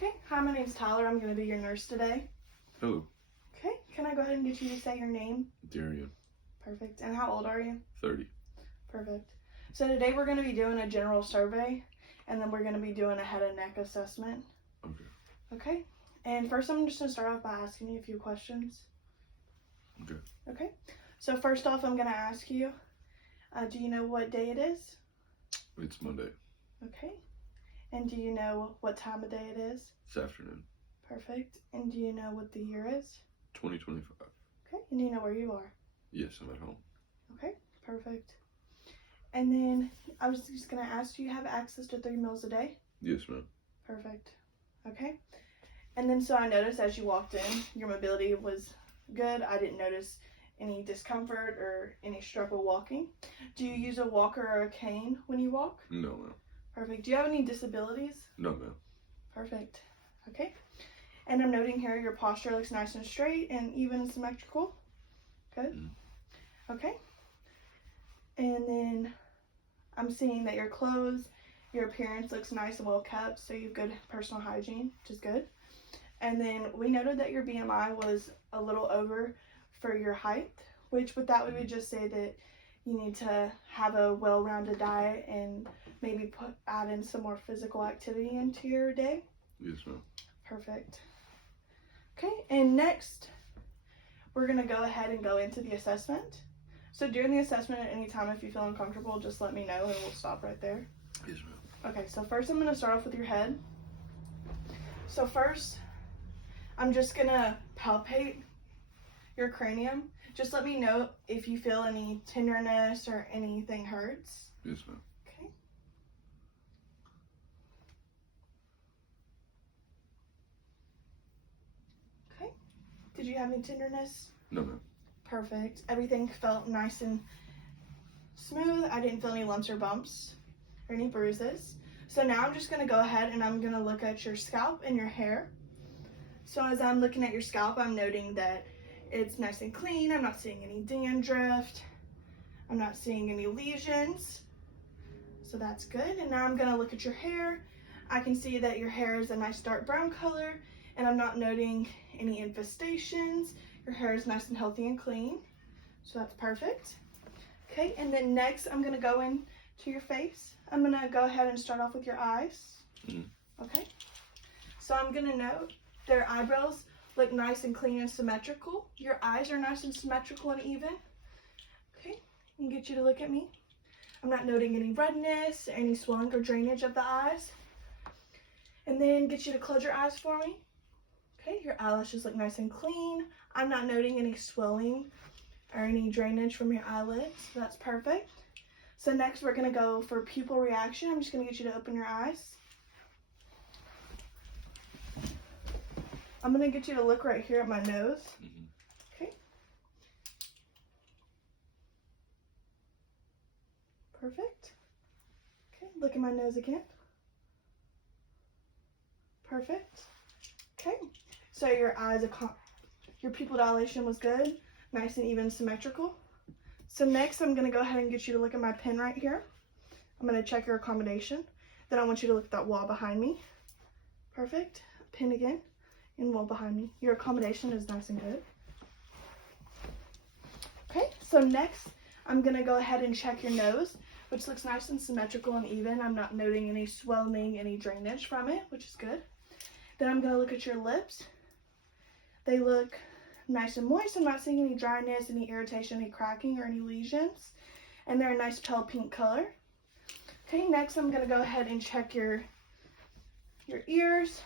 Okay, hi, my name's Tyler. I'm going to be your nurse today. Hello. Okay, can I go ahead and get you to say your name? Darian. Perfect. And how old are you? 30. Perfect. So today we're going to be doing a general survey, and then we're going to be doing a head and neck assessment. Okay. Okay? And first I'm just going to start off by asking you a few questions. Okay. Okay? So first off, I'm going to ask you, do you know what day it is? It's Monday. Okay. And do you know what time of day it is? This afternoon. Perfect. And do you know what the year is? 2025. Okay. And do you know where you are? Yes, I'm at home. Okay. Perfect. And then I was just going to ask, do you have access to 3 meals a day? Yes, ma'am. Perfect. Okay. And then so I noticed as you walked in, your mobility was good. I didn't notice any discomfort or any struggle walking. Do you use a walker or a cane when you walk? No, ma'am. Perfect. Do you have any disabilities? No, ma'am. Perfect. Okay. And I'm noting here your posture looks nice and straight and even and symmetrical. Good. Okay. And then I'm seeing that your clothes, your appearance looks nice and well kept, so you have good personal hygiene, which is good. And then we noted that your BMI was a little over for your height, which with that we would just say that you need to have a well-rounded diet and maybe add in some more physical activity into your day. Yes, ma'am. Perfect. Okay, and next we're going to go ahead and go into the assessment. So during the assessment at any time, if you feel uncomfortable, just let me know and we'll stop right there. Yes, ma'am. Okay, so first I'm going to start off with your head. So first, I'm just going to palpate your cranium. Just let me know if you feel any tenderness or anything hurts. Yes, ma'am. Okay. Okay. Did you have any tenderness? No, ma'am. Perfect. Everything felt nice and smooth. I didn't feel any lumps or bumps or any bruises. So now I'm just going to go ahead and I'm going to look at your scalp and your hair. So as I'm looking at your scalp, I'm noting that it's nice and clean. I'm not seeing any dandruff. I'm not seeing any lesions. So that's good. And now I'm going to look at your hair. I can see that your hair is a nice dark brown color and I'm not noting any infestations. Your hair is nice and healthy and clean. So that's perfect. Okay, and then next I'm going to go into your face. I'm going to go ahead and start off with your eyes. Okay. So I'm going to note their eyebrows look nice and clean and symmetrical. Your eyes are nice and symmetrical and even. Okay, and get you to look at me. I'm not noting any redness, any swelling or drainage of the eyes. And then get you to close your eyes for me. Okay, your eyelashes look nice and clean. I'm not noting any swelling or any drainage from your eyelids. So that's perfect. So next we're going to go for pupil reaction. I'm just going to get you to open your eyes. I'm going to get you to look right here at my nose. Okay. Perfect. Okay, look at my nose again. Perfect. Okay, so your eyes, your pupil dilation was good, nice and even symmetrical. So next I'm going to go ahead and get you to look at my pen right here. I'm going to check your accommodation. Then I want you to look at that wall behind me. Perfect. Pen again. And wall behind me. Your accommodation is nice and good. Okay, so next I'm going to go ahead and check your nose, which looks nice and symmetrical and even. I'm not noting any swelling, any drainage from it, which is good. Then I'm going to look at your lips. They look nice and moist. I'm not seeing any dryness, any irritation, any cracking, or any lesions. And they're a nice pale pink color. Okay, next I'm going to go ahead and check your ears.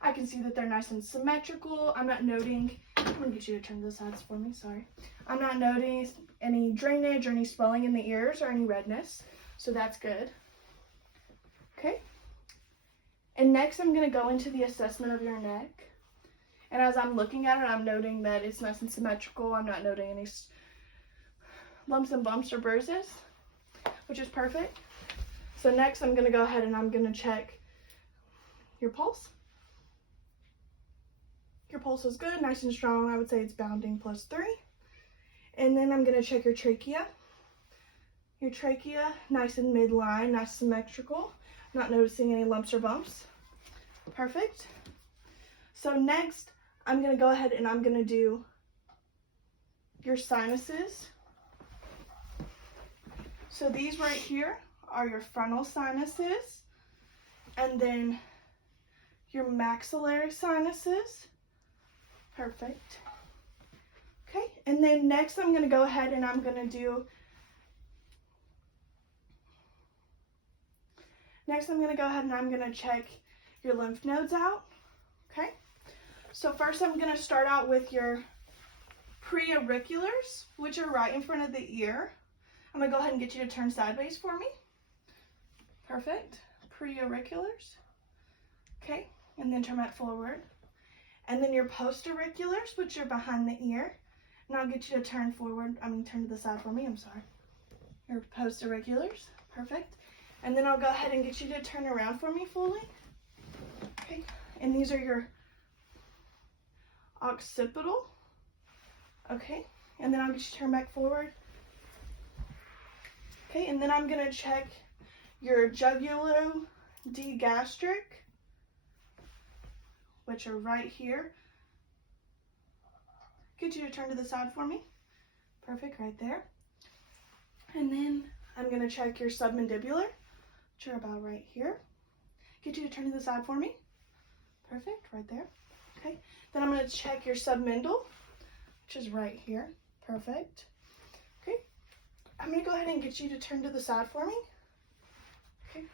I can see that they're nice and symmetrical. I'm not noting, I'm going to get you to turn the sides for me, sorry. I'm not noting any drainage or any swelling in the ears or any redness, so that's good. Okay. And next I'm going to go into the assessment of your neck. And as I'm looking at it, I'm noting that it's nice and symmetrical. I'm not noting any lumps and bumps or bruises, which is perfect. So next I'm going to go ahead and I'm going to check your pulse. Your pulse is good, nice and strong. I would say it's bounding +3. And then I'm going to check your trachea. Your trachea, nice and midline, nice symmetrical. Not noticing any lumps or bumps. Perfect. So next, I'm gonna go ahead and I'm gonna do your sinuses. So these right here are your frontal sinuses, and then your maxillary sinuses. Perfect. Okay, and then next I'm gonna go ahead and I'm gonna check your lymph nodes out. Okay, so first I'm gonna start out with your preauriculars, which are right in front of the ear. I'm gonna go ahead and get you to turn sideways for me. Perfect. Preauriculars. Okay, and then turn back forward. And then your postauriculars, which are behind the ear. And I'll get you to turn to the side for me, I'm sorry. Your postauriculars. Perfect. And then I'll go ahead and get you to turn around for me fully. Okay, and these are your occipital. Okay, and then I'll get you to turn back forward. Okay, and then I'm gonna check your jugulo-digastric, which are right here. Get you to turn to the side for me. Perfect, right there. And then I'm gonna check your submandibular, which are about right here. Get you to turn to the side for me. Perfect, right there. Okay, then I'm gonna check your submental, which is right here. Perfect. Okay, I'm gonna go ahead and get you to turn to the side for me. Okay,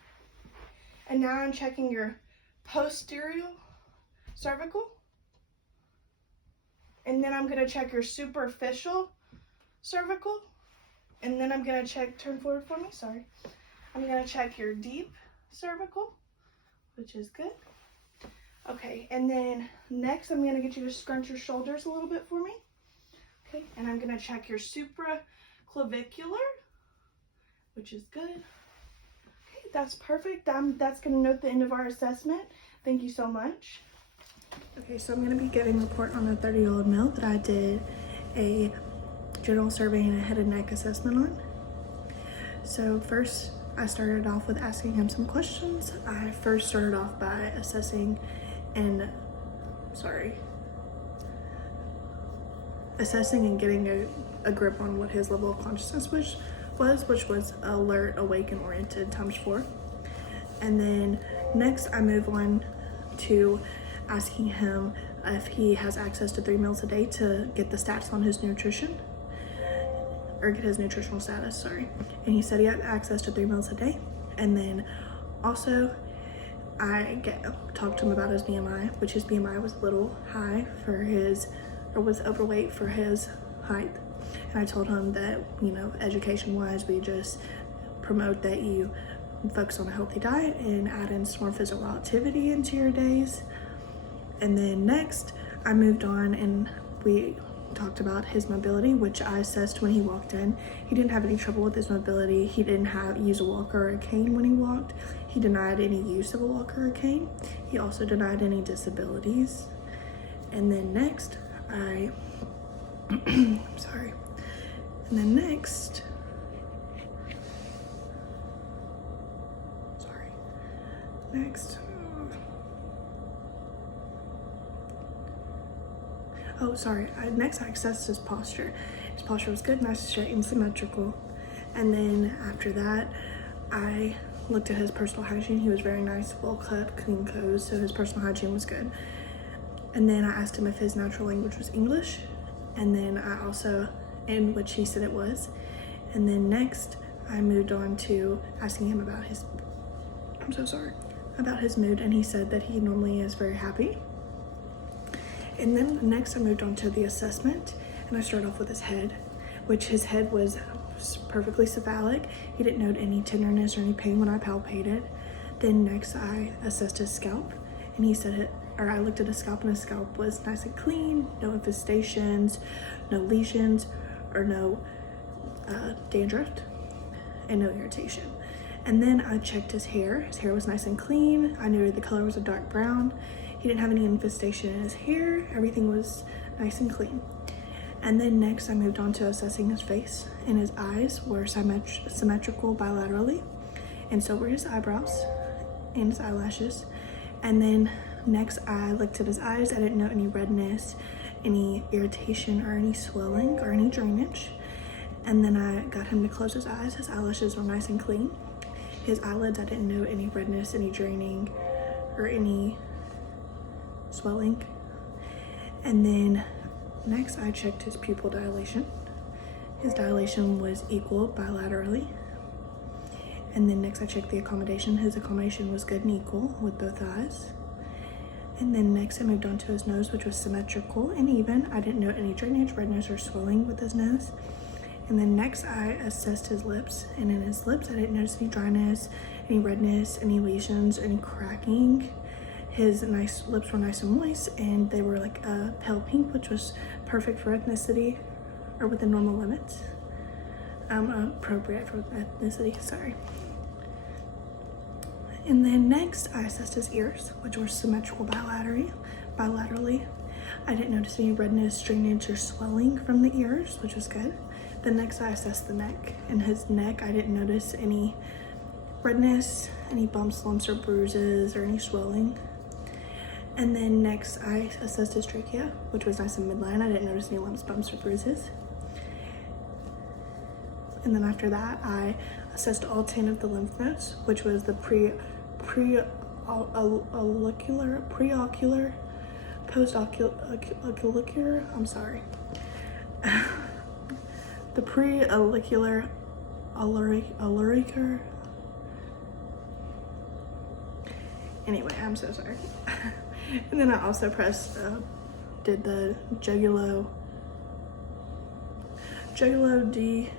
and now I'm checking your posterior cervical, and then I'm gonna check your superficial cervical, and then I'm gonna check, turn forward for me, sorry. I'm gonna check your deep cervical, which is good. Okay, and then next I'm gonna get you to scrunch your shoulders a little bit for me. Okay, and I'm gonna check your supraclavicular, which is good. Okay, that's perfect. That's gonna note the end of our assessment. Thank you so much. Okay, so I'm gonna be giving a report on a 30-year-old male that I did a general survey and a head and neck assessment on. So first, I started off with asking him some questions. I first started off by assessing and getting a grip on what his level of consciousness was, which was alert, awake, and oriented ×4. And then next I move on to asking him if he has access to 3 meals a day to get the stats on his nutrition, or get his nutritional status, sorry. And he said he had access to 3 meals a day. And then also I talked to him about his BMI, which his BMI was a little high was overweight for his height. And I told him that, education-wise, we just promote that you focus on a healthy diet and add in some more physical activity into your days. And then next, I moved on and we talked about his mobility, which I assessed when he walked in. He didn't have any trouble with his mobility. He didn't use a walker or a cane when he walked. He denied any use of a walker or a cane. He also denied any disabilities. And then next, next I assessed his posture. His posture was good, nice, straight, and symmetrical. And then after that, I looked at his personal hygiene. He was very nice, well cut, clean clothes, so his personal hygiene was good. And then I asked him if his natural language was English, and then in which he said it was. And then next, I moved on to asking him about his mood, and he said that he normally is very happy. And then next I moved on to the assessment, and I started off with his head, which his head was perfectly cephalic. He didn't note any tenderness or any pain when I palpated. Then next I assessed his scalp, and I looked at his scalp, and his scalp was nice and clean, no infestations, no lesions, or no dandruff, and no irritation. And then I checked his hair. His hair was nice and clean. I noted the color was a dark brown. He didn't have any infestation in his hair. Everything was nice and clean. And then next I moved on to assessing his face, and his eyes were symmetrical bilaterally, and so were his eyebrows and his eyelashes. And then next I looked at his eyes. I didn't note any redness, any irritation, or any swelling, or any drainage. And then I got him to close his eyes. His eyelashes were nice and clean. His eyelids, I didn't note any redness, any draining, or any swelling. And then next I checked his pupil dilation. His dilation was equal bilaterally. And then next I checked the accommodation. His accommodation was good and equal with both eyes. And then next I moved on to his nose, which was symmetrical and even. I didn't note any drainage, redness, or swelling with his nose. And then next I assessed his lips. And in his lips, I didn't notice any dryness, any redness, any lesions, any cracking. His lips were nice and moist, and they were like a pale pink, which was perfect for ethnicity, or within normal limits. Appropriate for ethnicity, sorry. And then next I assessed his ears, which were symmetrical bilaterally. I didn't notice any redness, drainage, or swelling from the ears, which was good. Then next I assessed the neck. In his neck, I didn't notice any redness, any bumps, lumps, or bruises, or any swelling. And then next I assessed his trachea, which was nice and midline. I didn't notice any lumps, bumps, or bruises. And then after that, I assessed all 10 of the lymph nodes, which was the preocular, postocular, I'm sorry. The preauricular, auricular. Anyway, I'm so sorry. And then I also did the jugulo D.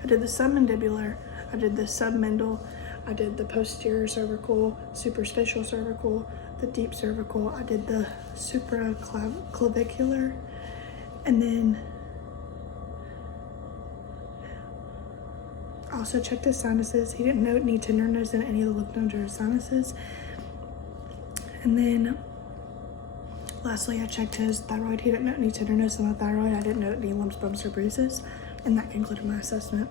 I did the submandibular, I did the submental, I did the posterior cervical, superficial cervical, the deep cervical, I did the supraclavicular, and then I also checked his sinuses. He didn't note any tenderness in any of the lymph nodes or his sinuses. And then lastly, I checked his thyroid. He didn't note any tenderness in the thyroid. I didn't note any lumps, bumps, or bruises. And that concluded my assessment.